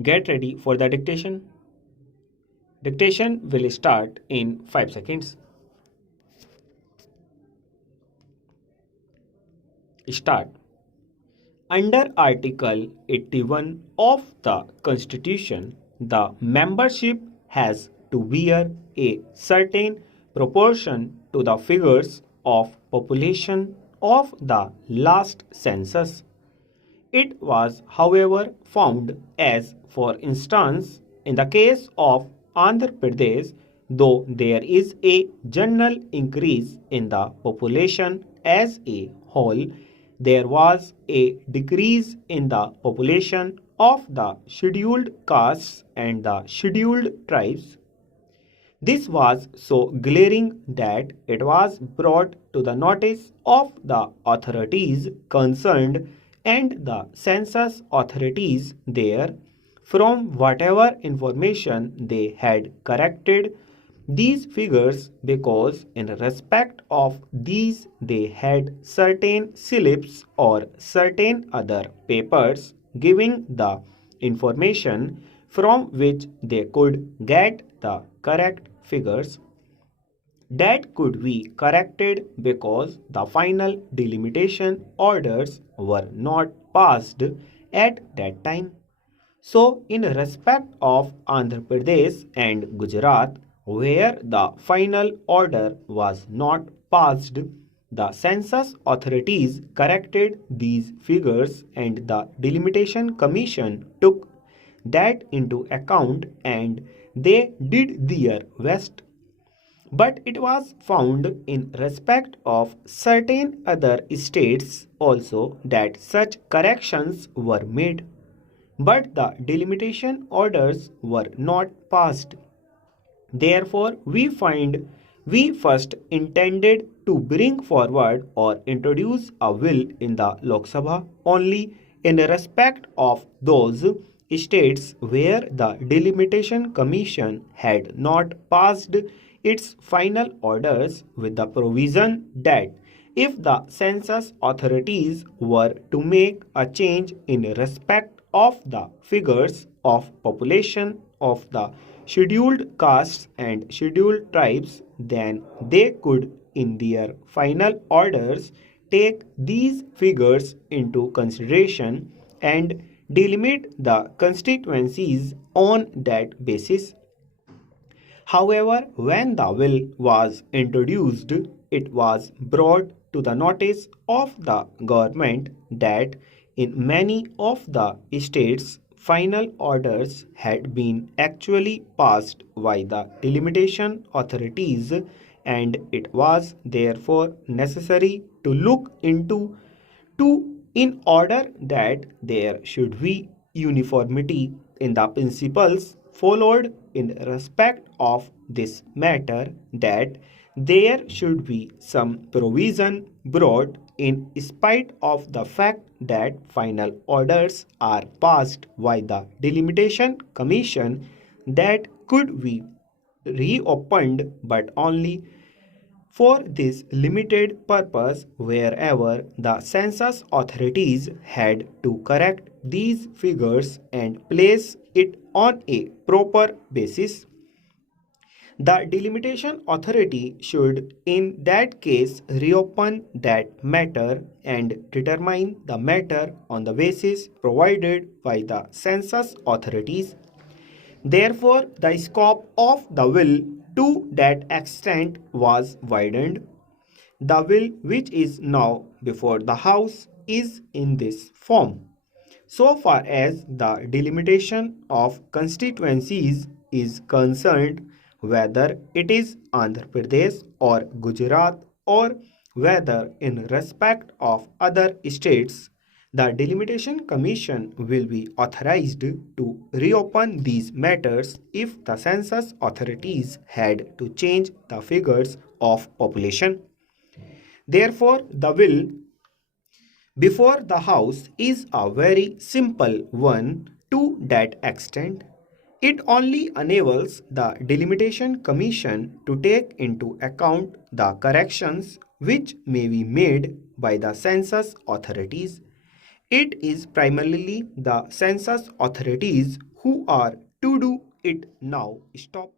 Get ready for the dictation. Dictation will start in 5 seconds. Start. Under Article 81 of the Constitution, the membership has to bear a certain proportion to the figures of population of the last census. It was, however, found as, for instance, in the case of Andhra Pradesh, though there is a general increase in the population as a whole, there was a decrease in the population of the scheduled castes and the scheduled tribes. This was so glaring that it was brought to the notice of the authorities concerned and the census authorities there, from whatever information they had corrected these figures, because in respect of these they had certain slips or certain other papers giving the information from which they could get the correct figures. That could be corrected because the final delimitation orders were not passed at that time. So, in respect of Andhra Pradesh and Gujarat, where the final order was not passed, the census authorities corrected these figures and the delimitation commission took that into account and they did their best. But it was found in respect of certain other states also that such corrections were made, but the delimitation orders were not passed. Therefore, we find we first intended to bring forward or introduce a bill in the Lok Sabha only in respect of those states where the delimitation commission had not passed its final orders, with the provision that if the census authorities were to make a change in respect of the figures of population of the scheduled castes and scheduled tribes, then they could in their final orders take these figures into consideration and delimit the constituencies on that basis. However, when the bill was introduced, it was brought to the notice of the government that in many of the states final orders had been actually passed by the delimitation authorities, and it was therefore necessary to look into in order that there should be uniformity in the principles followed in respect of this matter, that there should be some provision brought in spite of the fact that final orders are passed by the delimitation commission that could be reopened, but only for this limited purpose wherever the census authorities had to correct these figures and place it on a proper basis. The delimitation authority should in that case reopen that matter and determine the matter on the basis provided by the census authorities. Therefore, the scope of the bill to that extent was widened. The bill which is now before the House is in this form. So far as the delimitation of constituencies is concerned, whether it is Andhra Pradesh or Gujarat, or whether in respect of other states, the Delimitation Commission will be authorized to reopen these matters if the census authorities had to change the figures of population. Therefore, the bill before the House is a very simple one to that extent. It only enables the Delimitation Commission to take into account the corrections which may be made by the census authorities. It is primarily the census authorities who are to do it now. Stop.